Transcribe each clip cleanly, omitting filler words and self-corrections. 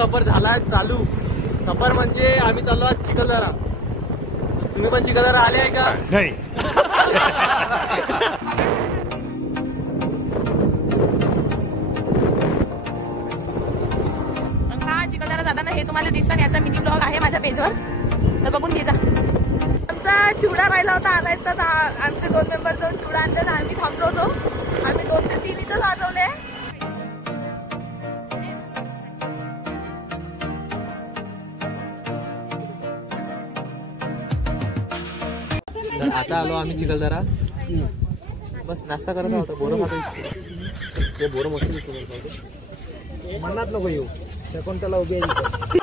सफर झालाय चालू. सफर म्हणजे आम्ही चाललो आज चिखलदरा. तुम्ही पण चिखलदरा आले आहे का? नाही. हा चिखलदरा जाताना हे तुम्हाला दिसतं. याचा मिनी ब्लॉग आहे माझ्या पेजवर, तर बघून घे जा. आमचा चिवडा राहिला होता आणायचा. आमचे 2 मेंबर जाऊन चिवडा आणले. आम्ही थांबलो होतो. आम्ही 2 ते 3 इथं वाजवले. आता आलो आम्ही चिखलदरा. बस नाश्ता करत होता. बोरं खातो. ते बोरं मस्त दिसतो. मनात नको येऊ. कोणत्याला उभी आहे.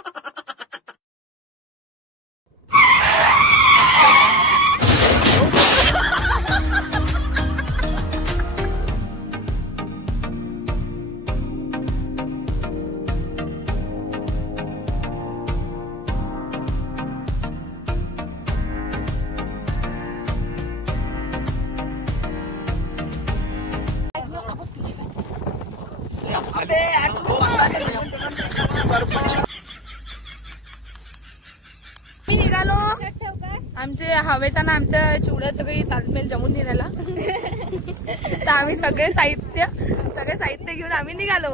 मी निघालो. आमचे हवेचा ना आमच्या चिवड्या सगळी ताजमेल जमून निघाला. तर आम्ही सगळे साहित्य घेऊन आम्ही निघालो.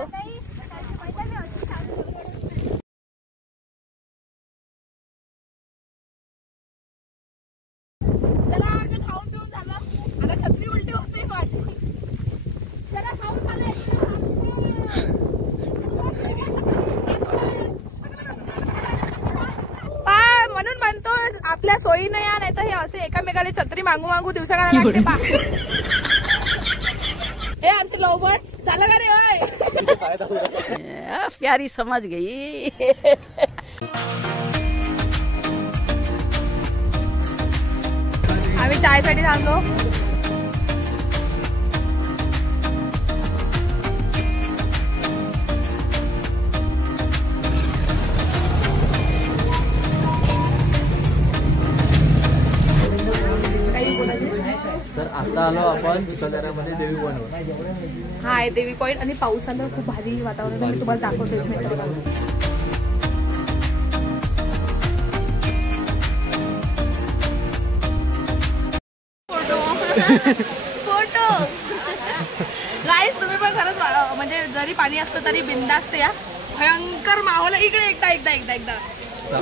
चला आमचं खाऊन पिऊन झालं. आता छत्री उलटी होते माझी. चला खाऊन झाले. म्हणून म्हणतो आपल्या सोयी नाही या, नाही तर हे असे एकामेकाला छत्री मागू मागू दिवसा हे आमचे लवबर्ड्स. झालं का रे? प्यारी समझ गई. आम्ही चायसाठी थांबलो. तर आता आलो आपण चिखलदऱ्यामध्ये देवी पॉईंटवर. हा आहे देवी पॉईंट. आणि पाऊस आला खूप भारी वातावरण. मी तुम्हाला दाखवते. फोटो गाईस तुम्ही पण खरंच म्हणजे जरी पाणी असतं तरी बिंदास्त या. भयंकर माहोल. इकडे एकदा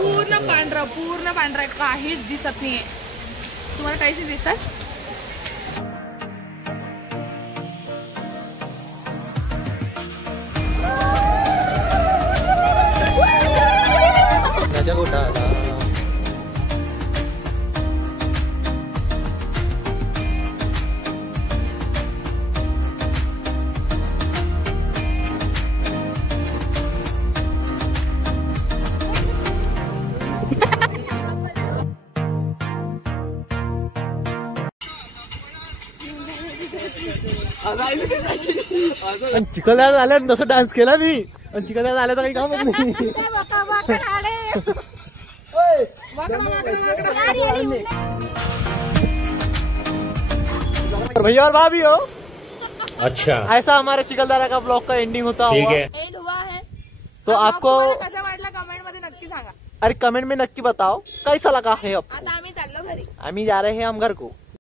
पूर्ण पांढरा काहीच दिसत नाहीये. तुम्हाला काहीच दिसत. माझ्या गोठा आला. चिखलदरा झाल्यात तसं डान्स केला मी. आणि चिखलदरा आल्या तर काही कामच नाही. भैया और भाभी हो. अच्छा, ऐसा हमारे चिखलदरा का ब्लॉग का एंडिंग होता ठीक होगा. है. एंड हुआ है. तो आपको कसं वाटलं कमेंट मध्ये नक्की सांगा. अरे कमेंट में नक्की बताओ कैसा लगा है. अब आता आम्ही चाललो घरी. आम्ही जा रहे हैं हम घर को.